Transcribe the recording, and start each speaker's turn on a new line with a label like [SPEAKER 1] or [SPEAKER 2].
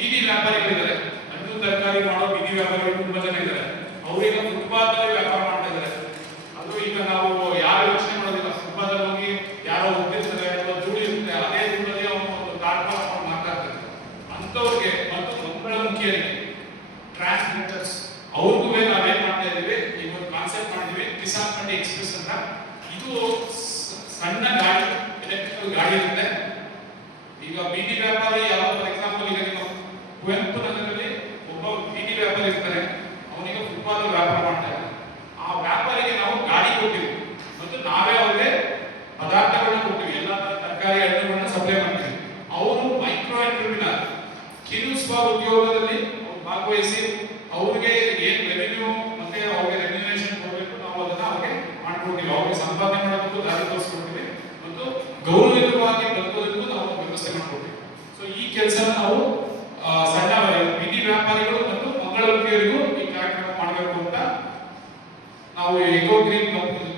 [SPEAKER 1] ಬೀದಿ ವ್ಯಾಪಾರಿಗಳಿದ್ದಾರೆ ಹಣ್ಣು, ತರಕಾರಿ ಮಾಡೋ ಬೀದಿ ವ್ಯಾಪಾರಿಗಳು ತುಂಬಾ ಜನ ಇದ್ದಾರೆ. ಅವರೀಗ ಉತ್ಪಾದನೆ ವ್ಯಾಪಾರ ಮಾಡ್ತಾ ಇದ್ದಾರೆ. ಅದು ಈಗ ನಾವು ಯಾರು ಯೋಚನೆ ಮಾಡೋದಿಲ್ಲ. ಫುಟ್ಪಾತ್ ಹೋಗಿ ಯಾರೋ ಹೋಗ್ತಿರ್ತಾರೆ ಅಥವಾ ಧೂಳು ಇರುತ್ತೆ, ಅದೇ ಧೂಳಲ್ಲಿ ಅವನು ಒಂದು ಕಾರ್ಡ್ ಹಾಕೊಂಡು ಮಾತಾಡ್ತಾರೆ ಅಂಥವ್ರಿಗೆ ಮತ್ತು ಮಂಗಳಮುಖಿಯರಿಗೆ ಟ್ರಾನ್ಸ್ಮಿಟರ್ಸ್ ಅವ್ರಿಗೂ ನಾವೇನ್ ಮಾಡ್ತಾ ಇದ್ದೀವಿ? ಈಗ ಒಂದು ಕಾನ್ಸೆಪ್ಟ್ ಮಾಡಿದ್ವಿ ಕಿಸಾನ್ ಮಂಡಿ ಎಕ್ಸ್ಪ್ರೆಸ್ ಅಂತ ಇದು ಸಣ್ಣ ಗಾಡಿ ಎಲೆಕ್ಟ್ರಿಕಲ್ ಗಾಡಿ ಇರುತ್ತೆ. ಈಗ ಬೀದಿ ವ್ಯಾಪಾರಿ ಕುವೆಂಪು ನಗರದಲ್ಲಿ ಒಬ್ಬ ಬೀದಿ ವ್ಯಾಪಾರಿ ಇರ್ತಾರೆ. ಅವನಿಗೆ ಫುಟ್ಪಾತ್ ವ್ಯಾಪಾರ ಮಾಡ್ತಾರೆ ಆ ವ್ಯಾಪಾರಿಗೆ ನಾವು ಗಾಡಿ ಕೊಡ್ತೀವಿ. ಮತ್ತು ನಾವೇ ಅವರಿಗೆ ಪದಾರ್ಥಗಳನ್ನ ಕೊಡ್ತೀವಿ. ಎಲ್ಲ ತರಕಾರಿ, ಹಣ್ಣುಗಳನ್ನ ಸಪ್ಲೈ ಮಾಡ್ತೀವಿ. ಅವರು ಮೈಕ್ರೋ ಎಂಟರ್ಪ್ರಿನರ್ ಕಿರು ಸ್ವ ಉದ್ಯೋಗದಲ್ಲಿ ಭಾಗವಹಿಸಿ ಅವ್ರಿಗೆ ಏನು ರೆವಿನ್ಯೂ ಮತ್ತೆ ಅವ್ರಿಗೆ ರೆಮ್ಯುನೇಷನ್ ಕೊಡಬೇಕು ನಾವು ಅದನ್ನ ಅವ್ರಿಗೆ ಮಾಡ್ಕೊಟ್ಟಿವಿ ಅವ್ರಿಗೆ ಸಂಪಾದನೆ ಮಾಡೋದಕ್ಕೂ ದಾರಿ ತೋರಿಸ್ಕೊಟ್ಟಿವಿ ಮತ್ತು ಗೌರವಯುತವಾಗಿ ಬದುಕೋದಕ್ಕೂ ನಾವು ವ್ಯವಸ್ಥೆ ಮಾಡ್ಕೊಟ್ಟಿವಿ ಸೊ ಈ ಕೆಲಸ ನಾವು ಸಣ್ಣ ಮಿನಿ ವ್ಯಾಪಾರಿಗಳು ಮತ್ತು ಮಂಗಳೂರಿಗೂ ಈ ಕಾರ್ಯಕ್ರಮ ಮಾಡಬೇಕು ಅಂತ ನಾವು ಎಕೋ ಗ್ರೀನ್ ಕಂಪನಿ